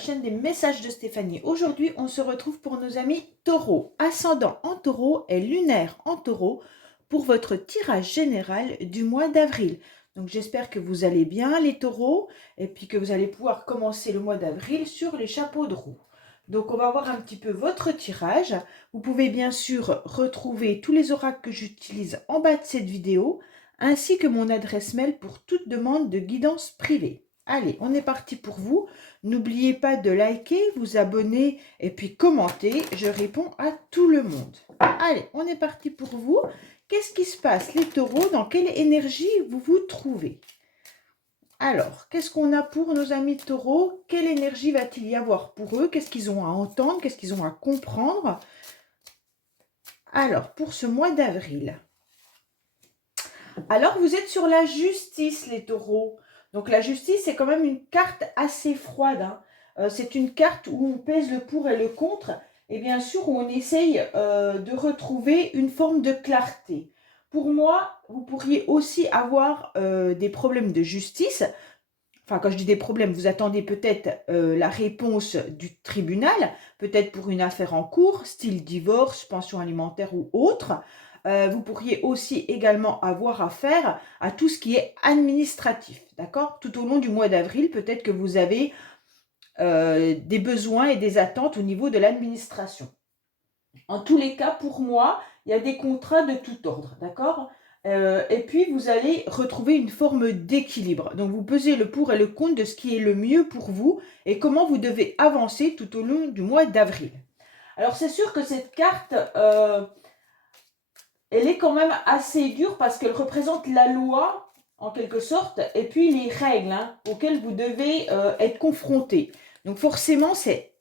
chaîne des messages de Stéphanie. Aujourd'hui, on se retrouve pour nos amis taureaux, ascendant en taureau et lunaire en taureau pour votre tirage général du mois d'avril. Donc j'espère que vous allez bien les taureaux et puis que vous allez pouvoir commencer le mois d'avril sur les chapeaux de roue. Donc on va voir un petit peu votre tirage. Vous pouvez bien sûr retrouver tous les oracles que j'utilise en bas de cette vidéo ainsi que mon adresse mail pour toute demande de guidance privée. Allez, on est parti pour vous. N'oubliez pas de liker, vous abonner et puis commenter. Je réponds à tout le monde. Allez, on est parti pour vous. Qu'est-ce qui se passe, les taureaux? Dans quelle énergie vous vous trouvez? Alors, qu'est-ce qu'on a pour nos amis taureaux? Quelle énergie va-t-il y avoir pour eux? Qu'est-ce qu'ils ont à entendre? Qu'est-ce qu'ils ont à comprendre? Alors, pour ce mois d'avril. Alors, vous êtes sur la justice, les taureaux. Donc, la justice, c'est quand même une carte assez froide. C'est une carte où on pèse le pour et le contre. Et bien sûr, où on essaye de retrouver une forme de clarté. Pour moi, vous pourriez aussi avoir des problèmes de justice. Enfin, quand je dis des problèmes, vous attendez peut-être la réponse du tribunal, peut-être pour une affaire en cours, style divorce, pension alimentaire ou autre. Vous pourriez aussi également avoir affaire à tout ce qui est administratif, d'accord? Tout au long du mois d'avril, peut-être que vous avez des besoins et des attentes au niveau de l'administration. En tous les cas, pour moi, il y a des contrats de tout ordre, d'accord? Et puis, vous allez retrouver une forme d'équilibre. Donc, vous pesez le pour et le contre de ce qui est le mieux pour vous et comment vous devez avancer tout au long du mois d'avril. Alors, c'est sûr que cette carte, elle est quand même assez dure parce qu'elle représente la loi, en quelque sorte, et puis les règles auxquelles vous devez être confronté. Donc, forcément, c'est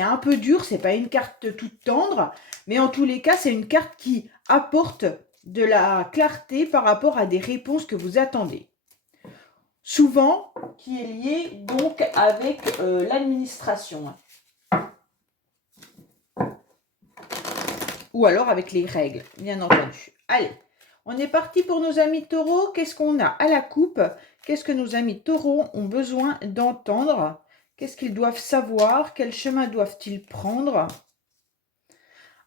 un peu dur, c'est pas une carte toute tendre, mais en tous les cas, c'est une carte qui apporte de la clarté par rapport à des réponses que vous attendez. Souvent, qui est lié donc avec l'administration. Ou alors avec les règles, bien entendu. Allez, on est parti pour nos amis taureaux. Qu'est-ce qu'on a à la coupe? Qu'est-ce que nos amis taureaux ont besoin d'entendre? Qu'est-ce qu'ils doivent savoir? Quel chemin doivent-ils prendre?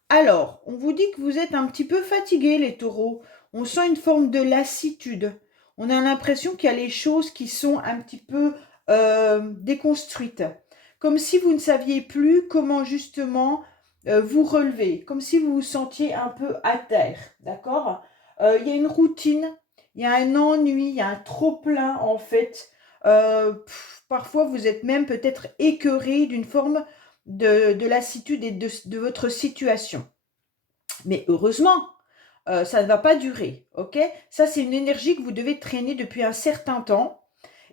Alors, on vous dit que vous êtes un petit peu fatigués, les taureaux. On sent une forme de lassitude. On a l'impression qu'il y a les choses qui sont un petit peu déconstruites. Comme si vous ne saviez plus comment justement vous relever. Comme si vous vous sentiez un peu à terre. D'accord? Il y a une routine, il y a un ennui, il y a un trop-plein en fait. Parfois, vous êtes même peut-être écœuré d'une forme de lassitude et de votre situation. Mais heureusement, ça ne va pas durer, ok? Ça, c'est une énergie que vous devez traîner depuis un certain temps.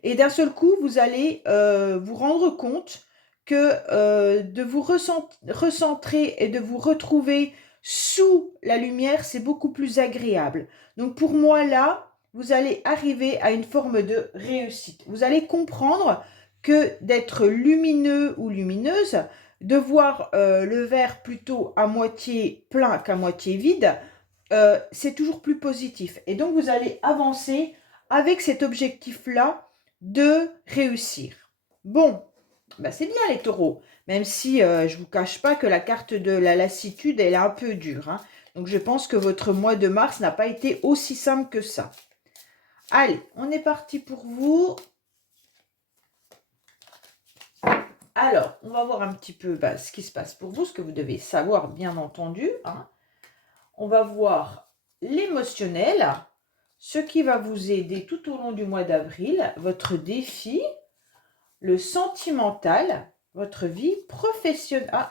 Et d'un seul coup, vous allez vous rendre compte que de vous recentrer et de vous retrouver sous la lumière, c'est beaucoup plus agréable. Donc pour moi, là, vous allez arriver à une forme de réussite. Vous allez comprendre que d'être lumineux ou lumineuse, de voir le verre plutôt à moitié plein qu'à moitié vide, c'est toujours plus positif. Et donc, vous allez avancer avec cet objectif-là de réussir. Bon, bah c'est bien les taureaux, même si je ne vous cache pas que la carte de la lassitude, elle est un peu dure. Donc, je pense que votre mois de mars n'a pas été aussi simple que ça. Allez, on est parti pour vous. Alors, on va voir un petit peu ce qui se passe pour vous, ce que vous devez savoir, bien entendu. On va voir l'émotionnel, ce qui va vous aider tout au long du mois d'avril, votre défi, le sentimental, votre vie professionnelle,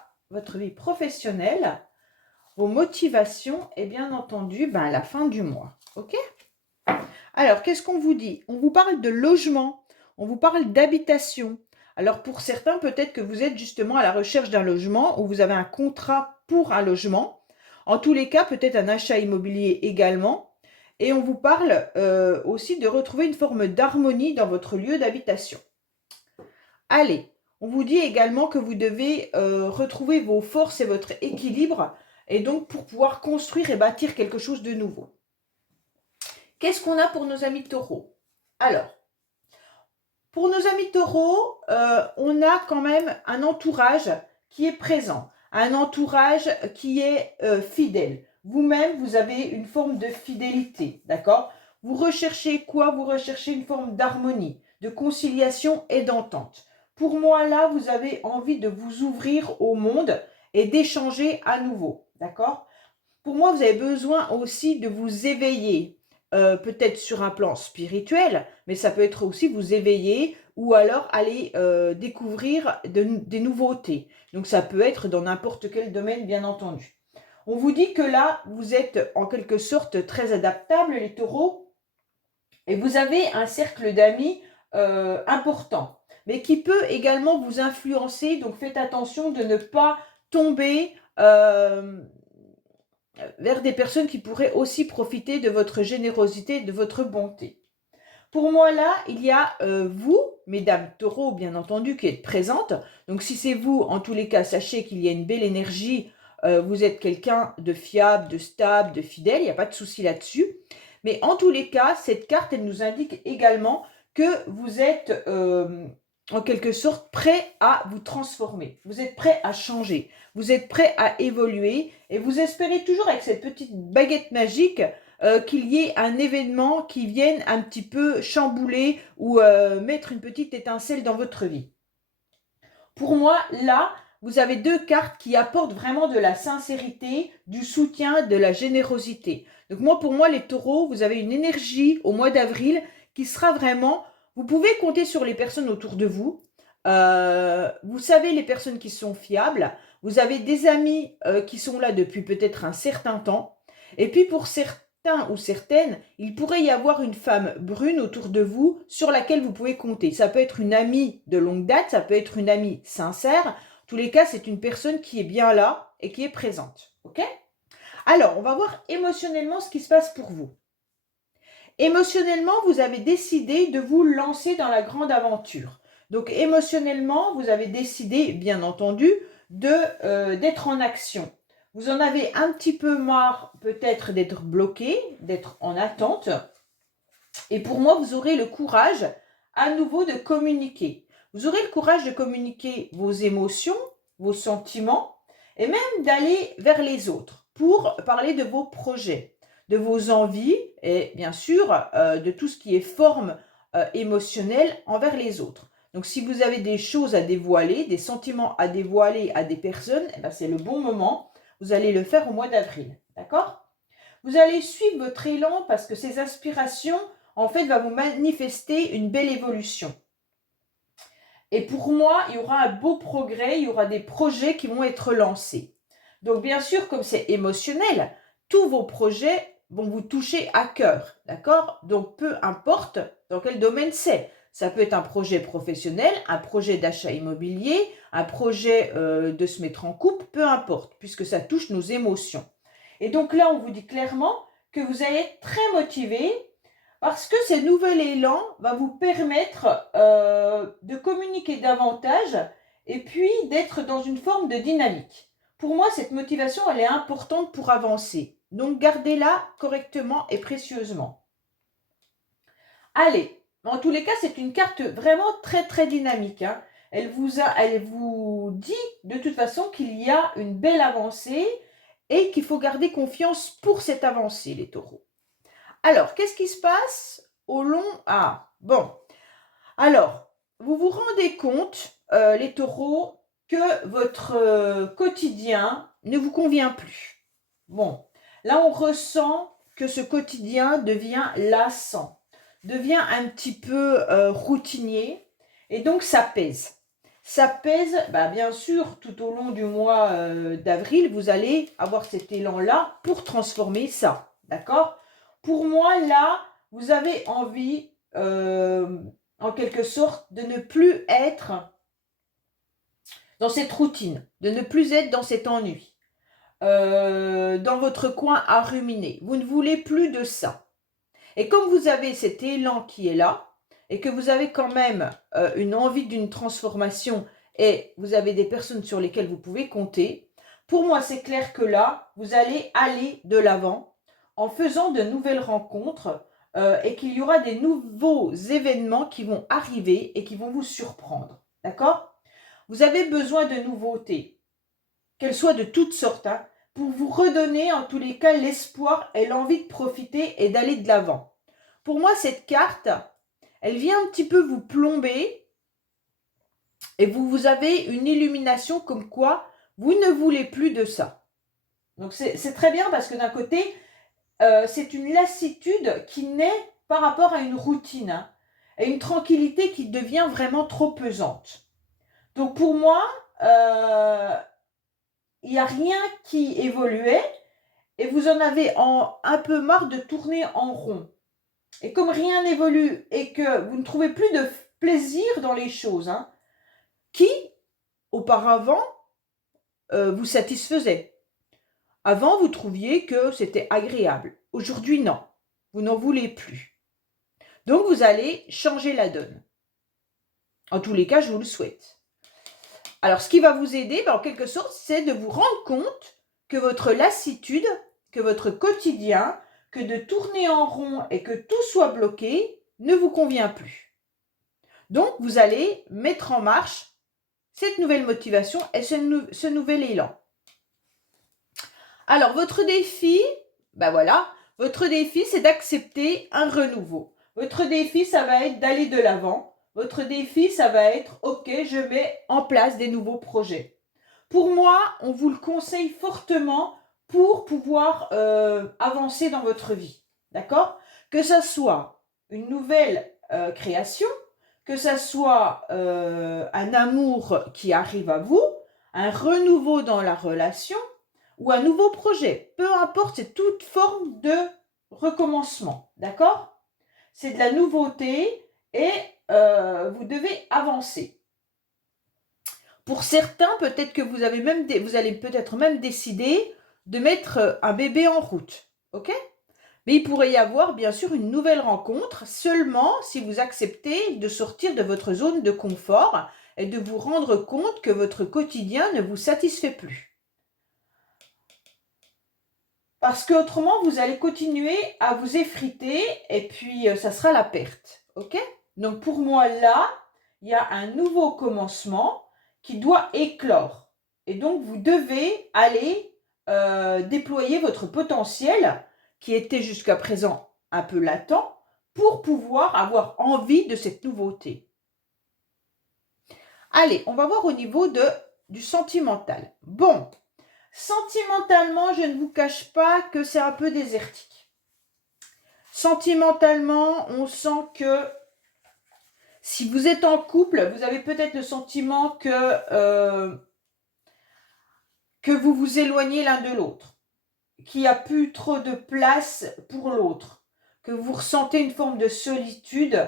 vos motivations et bien entendu à la fin du mois. Ok? Alors, qu'est-ce qu'on vous dit? On vous parle de logement, on vous parle d'habitation. Alors, pour certains, peut-être que vous êtes justement à la recherche d'un logement ou vous avez un contrat pour un logement. En tous les cas, peut-être un achat immobilier également. Et on vous parle aussi de retrouver une forme d'harmonie dans votre lieu d'habitation. Allez, on vous dit également que vous devez retrouver vos forces et votre équilibre, et donc pour pouvoir construire et bâtir quelque chose de nouveau. Qu'est-ce qu'on a pour nos amis taureaux? Alors, Pour nos amis taureaux, on a quand même un entourage qui est présent, un entourage qui est fidèle. Vous-même, vous avez une forme de fidélité, d'accord? Vous recherchez quoi? Vous recherchez une forme d'harmonie, de conciliation et d'entente. Pour moi, là, vous avez envie de vous ouvrir au monde et d'échanger à nouveau, d'accord? Pour moi, vous avez besoin aussi de vous éveiller, peut-être sur un plan spirituel, mais ça peut être aussi vous éveiller ou alors aller découvrir des nouveautés. Donc ça peut être dans n'importe quel domaine, bien entendu. On vous dit que là, vous êtes en quelque sorte très adaptables, les taureaux, et vous avez un cercle d'amis important, mais qui peut également vous influencer. Donc faites attention de ne pas tomber vers des personnes qui pourraient aussi profiter de votre générosité, de votre bonté. Pour moi, là, il y a vous, mesdames taureaux, bien entendu, qui êtes présentes. Donc, si c'est vous, en tous les cas, sachez qu'il y a une belle énergie. Vous êtes quelqu'un de fiable, de stable, de fidèle. Il n'y a pas de souci là-dessus. Mais en tous les cas, cette carte, elle nous indique également que vous êtes en quelque sorte prêt à vous transformer. Vous êtes prêt à changer. Vous êtes prêt à évoluer. Et vous espérez toujours avec cette petite baguette magique qu'il y ait un événement qui vienne un petit peu chambouler ou mettre une petite étincelle dans votre vie. Pour moi, là, vous avez deux cartes qui apportent vraiment de la sincérité, du soutien, de la générosité. Donc moi, pour moi, les taureaux, vous avez une énergie au mois d'avril qui sera vraiment... Vous pouvez compter sur les personnes autour de vous. Vous savez les personnes qui sont fiables. Vous avez des amis qui sont là depuis peut-être un certain temps. Et puis pour certains ou certaines, il pourrait y avoir une femme brune autour de vous sur laquelle vous pouvez compter. Ça peut être une amie de longue date, ça peut être une amie sincère. En tous les cas, c'est une personne qui est bien là et qui est présente. Ok? Alors, on va voir émotionnellement ce qui se passe pour vous. Émotionnellement, vous avez décidé de vous lancer dans la grande aventure. Donc, émotionnellement, vous avez décidé, bien entendu, d'être en action. Vous en avez un petit peu marre peut-être d'être bloqué, d'être en attente. Et pour moi, vous aurez le courage à nouveau de communiquer. Vous aurez le courage de communiquer vos émotions, vos sentiments et même d'aller vers les autres pour parler de vos projets, de vos envies et bien sûr de tout ce qui est forme émotionnelle envers les autres. Donc si vous avez des choses à dévoiler, des sentiments à dévoiler à des personnes, eh ben, c'est le bon moment. Vous allez le faire au mois d'avril. D'accord? Vous allez suivre votre élan parce que ces aspirations, en fait, vont vous manifester une belle évolution. Et pour moi, il y aura un beau progrès, il y aura des projets qui vont être lancés. Donc, bien sûr, comme c'est émotionnel, tous vos projets vont vous toucher à cœur, d'accord? Donc, peu importe dans quel domaine c'est. Ça peut être un projet professionnel, un projet d'achat immobilier, un projet de se mettre en couple, peu importe, puisque ça touche nos émotions. Et donc là, on vous dit clairement que vous allez être très motivé parce que ce nouvel élan va vous permettre de communiquer davantage et puis d'être dans une forme de dynamique. Pour moi, cette motivation, elle est importante pour avancer. Donc, gardez-la correctement et précieusement. Allez, en tous les cas, c'est une carte vraiment très, très dynamique. Hein. Elle vous dit de toute façon qu'il y a une belle avancée et qu'il faut garder confiance pour cette avancée, les taureaux. Alors, qu'est-ce qui se passe au long... Ah, bon. Alors, vous vous rendez compte, les taureaux, que votre quotidien ne vous convient plus. Bon, là, on ressent que ce quotidien devient lassant, devient un petit peu routinier, et donc ça pèse. Ça pèse, bah, bien sûr, tout au long du mois d'avril, vous allez avoir cet élan-là pour transformer ça, d'accord? Pour moi, là, vous avez envie, en quelque sorte, de ne plus être dans cette routine, de ne plus être dans cet ennui, dans votre coin à ruminer. Vous ne voulez plus de ça. Et comme vous avez cet élan qui est là, et que vous avez quand même une envie d'une transformation, et vous avez des personnes sur lesquelles vous pouvez compter, pour moi, c'est clair que là, vous allez aller de l'avant en faisant de nouvelles rencontres, et qu'il y aura des nouveaux événements qui vont arriver et qui vont vous surprendre. D'accord? Vous avez besoin de nouveautés, qu'elles soient de toutes sortes, hein, pour vous redonner en tous les cas l'espoir et l'envie de profiter et d'aller de l'avant. Pour moi, cette carte, elle vient un petit peu vous plomber et vous avez une illumination comme quoi vous ne voulez plus de ça. Donc c'est très bien parce que d'un côté, c'est une lassitude qui naît par rapport à une routine, hein, et une tranquillité qui devient vraiment trop pesante. Donc pour moi, il n'y a rien qui évoluait et vous en avez un peu marre de tourner en rond. Et comme rien n'évolue et que vous ne trouvez plus de plaisir dans les choses, hein, qui, auparavant, vous satisfaisait. Avant, vous trouviez que c'était agréable. Aujourd'hui, non. Vous n'en voulez plus. Donc, vous allez changer la donne. En tous les cas, je vous le souhaite. Alors, ce qui va vous aider, en quelque sorte, c'est de vous rendre compte que votre lassitude, que votre quotidien, que de tourner en rond et que tout soit bloqué, ne vous convient plus. Donc, vous allez mettre en marche cette nouvelle motivation et ce nouvel élan. Alors, votre défi, votre défi, c'est d'accepter un renouveau. Votre défi, ça va être d'aller de l'avant. Votre défi, ça va être, ok, je mets en place des nouveaux projets. Pour moi, on vous le conseille fortement pour pouvoir avancer dans votre vie. D'accord? Que ça soit une nouvelle création, que ça soit un amour qui arrive à vous, un renouveau dans la relation ou un nouveau projet. Peu importe, c'est toute forme de recommencement. D'accord? C'est de la nouveauté et vous devez avancer. Pour certains, peut-être que vous allez peut-être même décider de mettre un bébé en route. Ok? Mais il pourrait y avoir bien sûr une nouvelle rencontre seulement si vous acceptez de sortir de votre zone de confort et de vous rendre compte que votre quotidien ne vous satisfait plus. Parce qu'autrement, vous allez continuer à vous effriter et puis ça sera la perte. Ok? Donc pour moi, là, il y a un nouveau commencement qui doit éclore. Et donc, vous devez aller déployer votre potentiel qui était jusqu'à présent un peu latent pour pouvoir avoir envie de cette nouveauté. Allez, on va voir au niveau du sentimental. Bon, sentimentalement, je ne vous cache pas que c'est un peu désertique. Sentimentalement, on sent que si vous êtes en couple, vous avez peut-être le sentiment que vous vous éloignez l'un de l'autre, qu'il n'y a plus trop de place pour l'autre, que vous ressentez une forme de solitude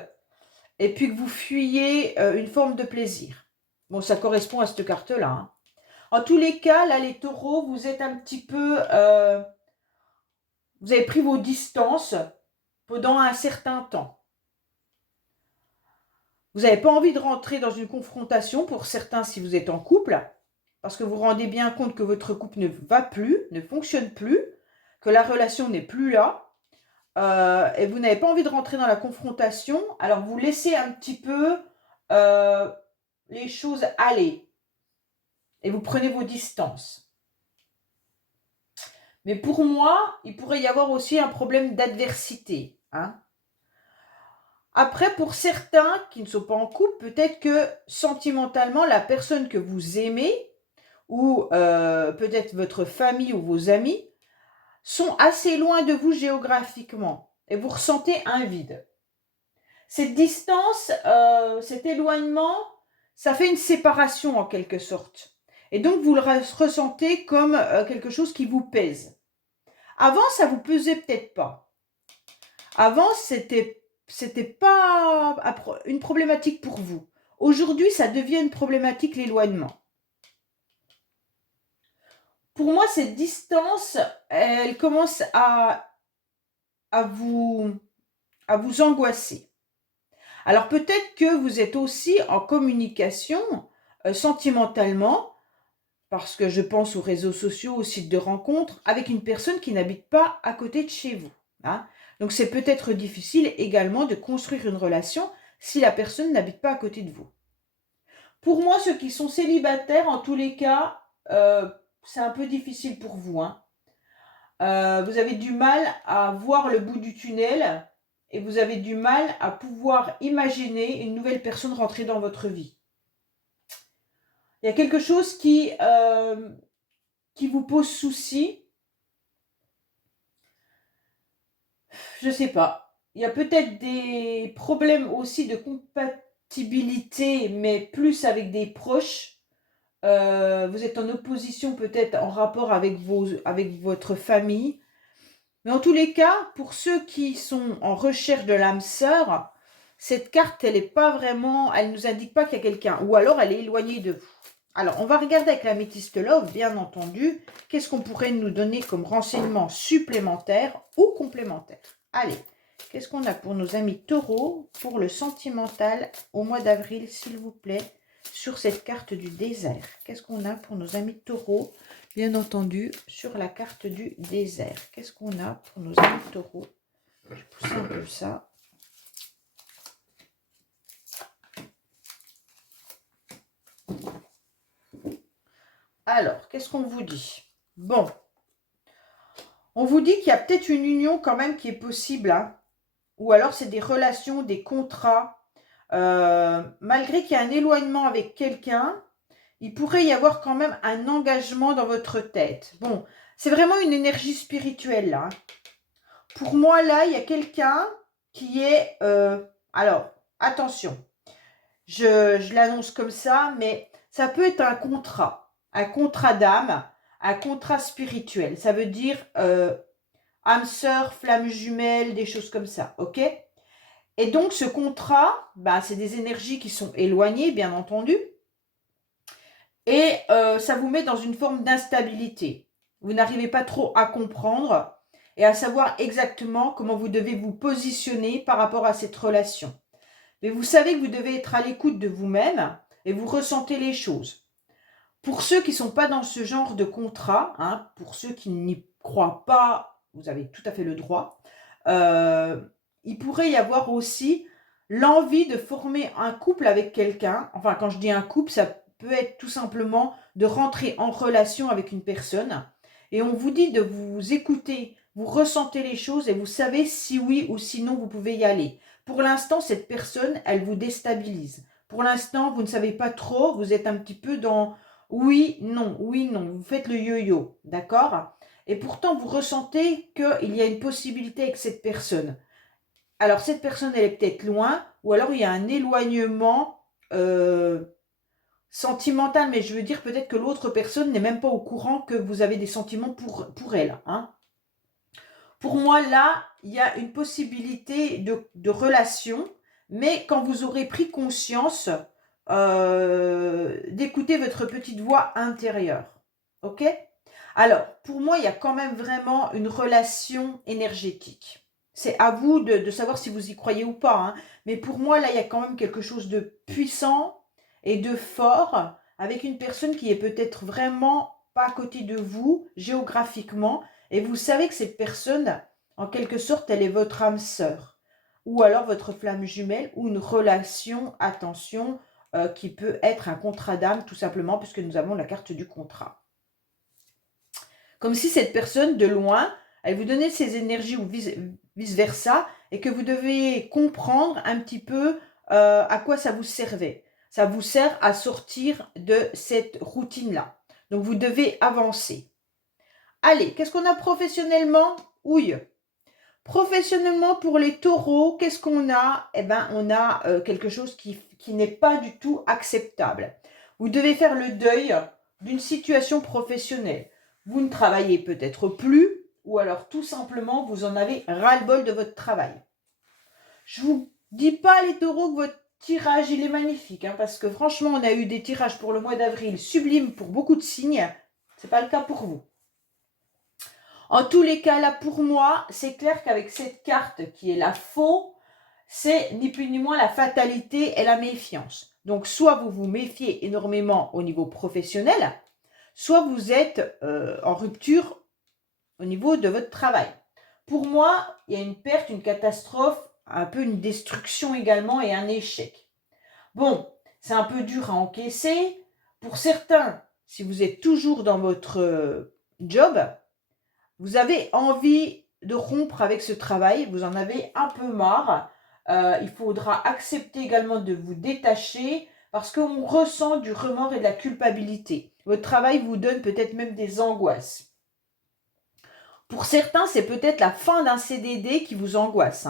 et puis que vous fuyez une forme de plaisir. Bon, ça correspond à cette carte-là, hein. En tous les cas, là, les taureaux, vous êtes un petit peu... vous avez pris vos distances pendant un certain temps. Vous n'avez pas envie de rentrer dans une confrontation, pour certains si vous êtes en couple, parce que vous vous rendez bien compte que votre couple ne va plus, ne fonctionne plus, que la relation n'est plus là, et vous n'avez pas envie de rentrer dans la confrontation, alors vous laissez un petit peu les choses aller, et vous prenez vos distances. Mais pour moi, il pourrait y avoir aussi un problème d'adversité, hein. Après, pour certains qui ne sont pas en couple, peut-être que sentimentalement, la personne que vous aimez, ou peut-être votre famille ou vos amis, sont assez loin de vous géographiquement et vous ressentez un vide. Cette distance, cet éloignement, ça fait une séparation en quelque sorte. Et donc, vous le ressentez comme quelque chose qui vous pèse. Avant, ça vous pesait peut-être pas. Avant, c'était pas une problématique pour vous. Aujourd'hui, ça devient une problématique, l'éloignement. Pour moi, cette distance, elle commence à vous angoisser. Alors peut-être que vous êtes aussi en communication sentimentalement, parce que je pense aux réseaux sociaux, aux sites de rencontres, avec une personne qui n'habite pas à côté de chez vous. Hein. Donc, c'est peut-être difficile également de construire une relation si la personne n'habite pas à côté de vous. Pour moi, ceux qui sont célibataires, en tous les cas, c'est un peu difficile pour vous. Hein. Vous avez du mal à voir le bout du tunnel et vous avez du mal à pouvoir imaginer une nouvelle personne rentrer dans votre vie. Il y a quelque chose qui vous pose souci. Je ne sais pas. Il y a peut-être des problèmes aussi de compatibilité, mais plus avec des proches. Vous êtes en opposition peut-être en rapport avec votre famille. Mais en tous les cas, pour ceux qui sont en recherche de l'âme sœur, cette carte, elle est pas vraiment, elle nous indique pas qu'il y a quelqu'un, ou alors elle est éloignée de vous. Alors, on va regarder avec l'améthyste love, bien entendu, qu'est-ce qu'on pourrait nous donner comme renseignements supplémentaires ou complémentaires. Allez, qu'est-ce qu'on a pour nos amis taureaux, pour le sentimental au mois d'avril, s'il vous plaît, sur cette carte du désert. Qu'est-ce qu'on a pour nos amis taureaux, bien entendu, sur la carte du désert. Qu'est-ce qu'on a pour nos amis taureaux? Je pousse un peu ça. Alors, qu'est-ce qu'on vous dit? Bon, on vous dit qu'il y a peut-être une union quand même qui est possible, hein, ou alors c'est des relations, des contrats. Malgré qu'il y a un éloignement avec quelqu'un, il pourrait y avoir quand même un engagement dans votre tête. Bon, c'est vraiment une énergie spirituelle, là. Pour moi, là, il y a quelqu'un qui est... alors, attention, je l'annonce comme ça, mais ça peut être un contrat d'âme, un contrat spirituel. Ça veut dire âme sœur, flamme jumelle, des choses comme ça, ok? Et donc, ce contrat, bah, c'est des énergies qui sont éloignées, bien entendu, et ça vous met dans une forme d'instabilité. Vous n'arrivez pas trop à comprendre et à savoir exactement comment vous devez vous positionner par rapport à cette relation. Mais vous savez que vous devez être à l'écoute de vous-même et vous ressentez les choses. Pour ceux qui ne sont pas dans ce genre de contrat, hein, pour ceux qui n'y croient pas, vous avez tout à fait le droit, il pourrait y avoir aussi l'envie de former un couple avec quelqu'un. Enfin, quand je dis un couple, ça peut être tout simplement de rentrer en relation avec une personne. Et on vous dit de vous écouter, vous ressentez les choses et vous savez si oui ou sinon vous pouvez y aller. Pour l'instant, cette personne, elle vous déstabilise. Pour l'instant, vous ne savez pas trop, vous êtes un petit peu dans oui, non, vous faites le yo-yo, d'accord? Et pourtant, vous ressentez qu'il y a une possibilité avec cette personne. Alors, cette personne, elle est peut-être loin, ou alors il y a un éloignement sentimental, mais je veux dire peut-être que l'autre personne n'est même pas au courant que vous avez des sentiments pour elle. Hein. Pour moi, là, il y a une possibilité de relation, mais quand vous aurez pris conscience d'écouter votre petite voix intérieure. Ok? Alors, pour moi, il y a quand même vraiment une relation énergétique. C'est à vous de savoir si vous y croyez ou pas. Hein. Mais pour moi, là, il y a quand même quelque chose de puissant et de fort avec une personne qui est peut-être vraiment pas à côté de vous, géographiquement. Et vous savez que cette personne, en quelque sorte, elle est votre âme sœur. Ou alors votre flamme jumelle ou une relation, attention, qui peut être un contrat d'âme, tout simplement, puisque nous avons la carte du contrat. Comme si cette personne, de loin, elle vous donnait ses énergies ou vice-versa, et que vous devez comprendre un petit peu à quoi ça vous servait. Ça vous sert à sortir de cette routine-là. Donc, vous devez avancer. Allez, qu'est-ce qu'on a professionnellement? Ouille. Professionnellement, pour les taureaux, qu'est-ce qu'on a? Eh bien, on a quelque chose qui n'est pas du tout acceptable. Vous devez faire le deuil d'une situation professionnelle. Vous ne travaillez peut-être plus, ou alors tout simplement, vous en avez ras-le-bol de votre travail. Je ne vous dis pas, les taureaux, que votre tirage, il est magnifique, hein, parce que franchement, on a eu des tirages pour le mois d'avril sublimes pour beaucoup de signes. Ce n'est pas le cas pour vous. En tous les cas, là, pour moi, c'est clair qu'avec cette carte qui est la faux, c'est ni plus ni moins la fatalité et la méfiance. Donc, soit vous vous méfiez énormément au niveau professionnel, soit vous êtes en rupture au niveau de votre travail. Pour moi, il y a une perte, une catastrophe, un peu une destruction également et un échec. Bon, c'est un peu dur à encaisser. Pour certains, si vous êtes toujours dans votre job, vous avez envie de rompre avec ce travail, vous en avez un peu marre. Il faudra accepter également de vous détacher parce qu'on ressent du remords et de la culpabilité. Votre travail vous donne peut-être même des angoisses. Pour certains, c'est peut-être la fin d'un CDD qui vous angoisse.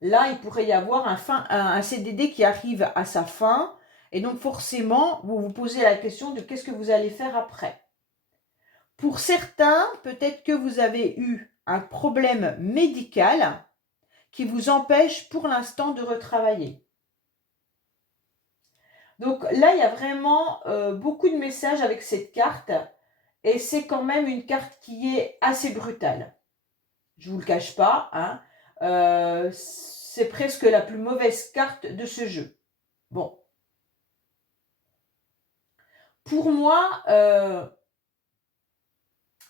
Là, il pourrait y avoir un CDD qui arrive à sa fin. Et donc, forcément, vous vous posez la question de qu'est-ce que vous allez faire après. Pour certains, peut-être que vous avez eu un problème médical qui vous empêche pour l'instant de retravailler. Donc là, il y a vraiment beaucoup de messages avec cette carte. Et c'est quand même une carte qui est assez brutale. Je ne vous le cache pas. C'est presque la plus mauvaise carte de ce jeu. Bon. Pour moi,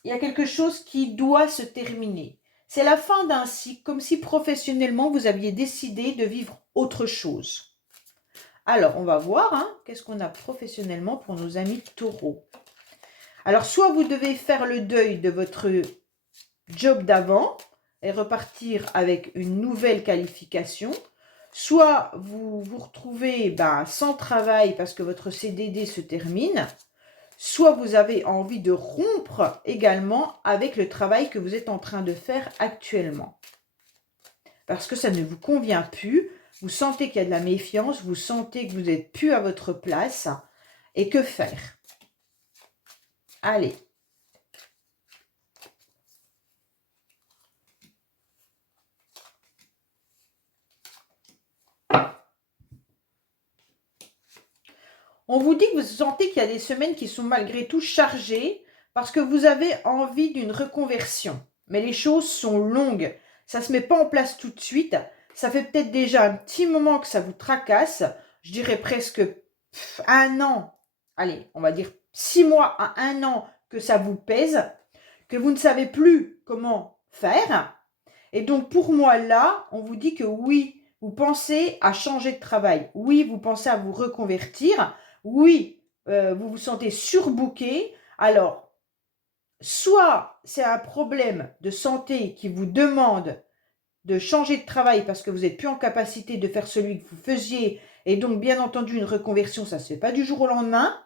il y a quelque chose qui doit se terminer. C'est la fin d'un cycle, comme si professionnellement vous aviez décidé de vivre autre chose. Alors, on va voir qu'est-ce qu'on a professionnellement pour nos amis taureaux. Alors, soit vous devez faire le deuil de votre job d'avant et repartir avec une nouvelle qualification, soit vous vous retrouvez sans travail parce que votre CDD se termine, soit vous avez envie de rompre également avec le travail que vous êtes en train de faire actuellement. Parce que ça ne vous convient plus, vous sentez qu'il y a de la méfiance, vous sentez que vous n'êtes plus à votre place. Et que faire? Allez. On vous dit que vous sentez qu'il y a des semaines qui sont malgré tout chargées parce que vous avez envie d'une reconversion. Mais les choses sont longues. Ça ne se met pas en place tout de suite. Ça fait peut-être déjà un petit moment que ça vous tracasse. Je dirais presque 1 an. Allez, on va dire 6 mois à 1 an que ça vous pèse. Que vous ne savez plus comment faire. Et donc pour moi là, on vous dit que oui, vous pensez à changer de travail. Oui, vous pensez à vous reconvertir. Oui, vous vous sentez surbooké. Alors, soit c'est un problème de santé qui vous demande de changer de travail parce que vous n'êtes plus en capacité de faire celui que vous faisiez. Et donc, bien entendu, une reconversion, ça ne se fait pas du jour au lendemain.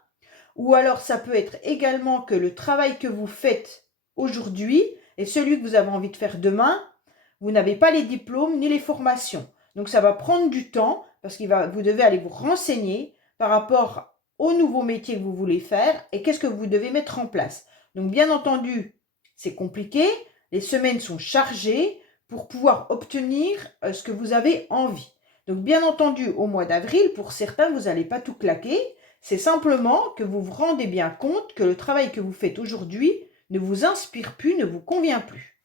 Ou alors, ça peut être également que le travail que vous faites aujourd'hui et celui que vous avez envie de faire demain, vous n'avez pas les diplômes ni les formations. Donc, ça va prendre du temps parce que vous devez aller vous renseigner par rapport au nouveau métier que vous voulez faire et qu'est-ce que vous devez mettre en place. Donc, bien entendu, c'est compliqué. Les semaines sont chargées pour pouvoir obtenir ce que vous avez envie. Donc, bien entendu, au mois d'avril, pour certains, vous n'allez pas tout claquer. C'est simplement que vous vous rendez bien compte que le travail que vous faites aujourd'hui ne vous inspire plus, ne vous convient plus.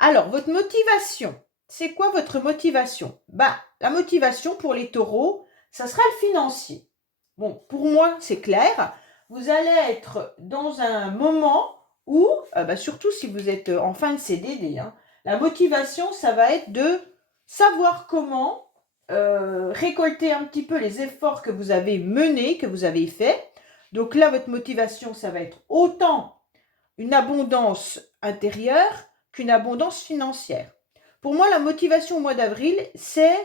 Alors, votre motivation, c'est quoi votre motivation? La motivation pour les taureaux, ça sera le financier. Bon, pour moi, c'est clair. Vous allez être dans un moment où, surtout si vous êtes en fin de CDD, la motivation, ça va être de savoir comment récolter un petit peu les efforts que vous avez menés, que vous avez faits. Donc là, votre motivation, ça va être autant une abondance intérieure qu'une abondance financière. Pour moi, la motivation au mois d'avril, c'est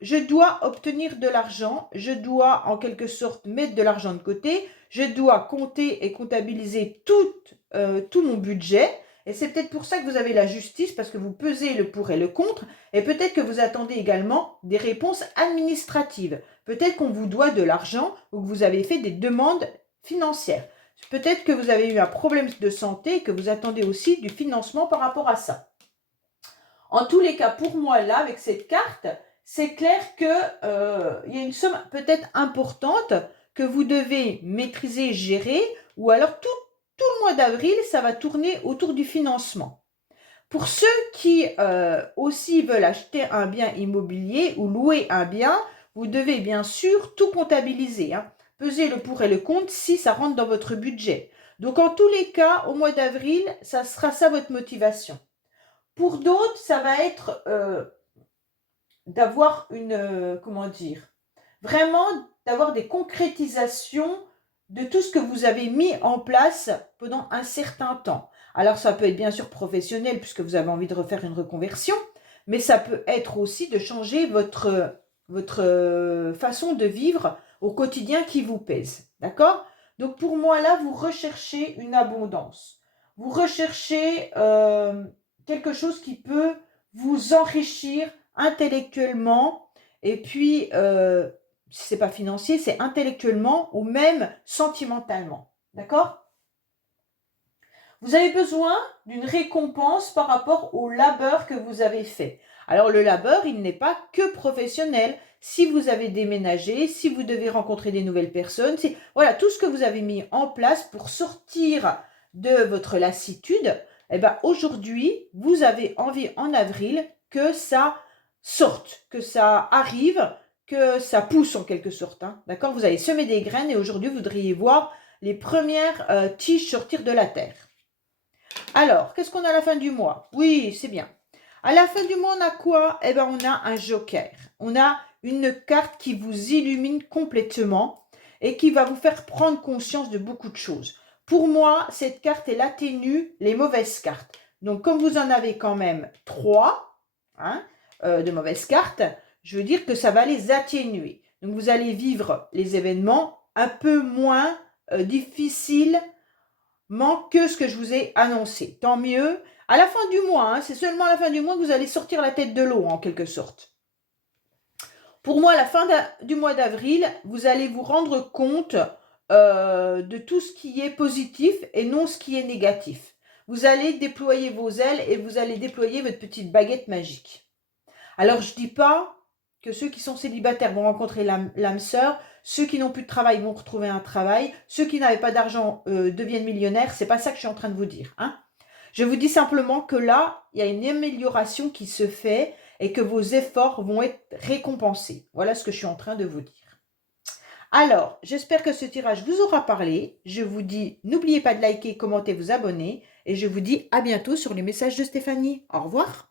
je dois obtenir de l'argent, je dois en quelque sorte mettre de l'argent de côté, je dois compter et comptabiliser tout mon budget. Et c'est peut-être pour ça que vous avez la justice, parce que vous pesez le pour et le contre, et peut-être que vous attendez également des réponses administratives. Peut-être qu'on vous doit de l'argent ou que vous avez fait des demandes financières. Peut-être que vous avez eu un problème de santé et que vous attendez aussi du financement par rapport à ça. En tous les cas, pour moi, là, avec cette carte, c'est clair qu'il y a une somme peut-être importante que vous devez maîtriser, gérer, ou alors tout le mois d'avril, ça va tourner autour du financement. Pour ceux qui aussi veulent acheter un bien immobilier ou louer un bien, vous devez bien sûr tout comptabiliser. Peser le pour et le contre si ça rentre dans votre budget. Donc, en tous les cas, au mois d'avril, ça sera ça votre motivation. Pour d'autres, ça va être d'avoir comment dire, vraiment d'avoir des concrétisations de tout ce que vous avez mis en place pendant un certain temps. Alors, ça peut être bien sûr professionnel puisque vous avez envie de refaire une reconversion, mais ça peut être aussi de changer votre façon de vivre au quotidien qui vous pèse. D'accord? Donc, pour moi, là, vous recherchez une abondance. Vous recherchez quelque chose qui peut vous enrichir intellectuellement et puis si c'est pas financier, c'est intellectuellement ou même sentimentalement. D'accord? Vous avez besoin d'une récompense par rapport au labeur que vous avez fait. Alors le labeur, il n'est pas que professionnel. Si vous avez déménagé, si vous devez rencontrer des nouvelles personnes, voilà, tout ce que vous avez mis en place pour sortir de votre lassitude, eh ben, aujourd'hui, vous avez envie en avril que ça sorte, que ça arrive, que ça pousse en quelque sorte. Hein. D'accord? Vous avez semé des graines et aujourd'hui, vous voudriez voir les premières tiges sortir de la terre. Alors, qu'est-ce qu'on a à la fin du mois? Oui, c'est bien. À la fin du mois, on a quoi? Eh bien, on a un joker. On a une carte qui vous illumine complètement et qui va vous faire prendre conscience de beaucoup de choses. Pour moi, cette carte, elle atténue les mauvaises cartes. Donc, comme vous en avez quand même 3 de mauvaises cartes, je veux dire que ça va les atténuer. Donc, vous allez vivre les événements un peu moins difficiles que ce que je vous ai annoncé. Tant mieux. À la fin du mois, c'est seulement à la fin du mois que vous allez sortir la tête de l'eau, en quelque sorte. Pour moi, à la fin du mois d'avril, vous allez vous rendre compte de tout ce qui est positif et non ce qui est négatif. Vous allez déployer vos ailes et vous allez déployer votre petite baguette magique. Alors, je ne dis pas que ceux qui sont célibataires vont rencontrer l'âme sœur, ceux qui n'ont plus de travail vont retrouver un travail, ceux qui n'avaient pas d'argent deviennent millionnaires. C'est pas ça que je suis en train de vous dire. Hein. Je vous dis simplement que là, il y a une amélioration qui se fait et que vos efforts vont être récompensés. Voilà ce que je suis en train de vous dire. Alors, j'espère que ce tirage vous aura parlé. Je vous dis, n'oubliez pas de liker, commenter, vous abonner. Et je vous dis à bientôt sur les messages de Stéphanie. Au revoir.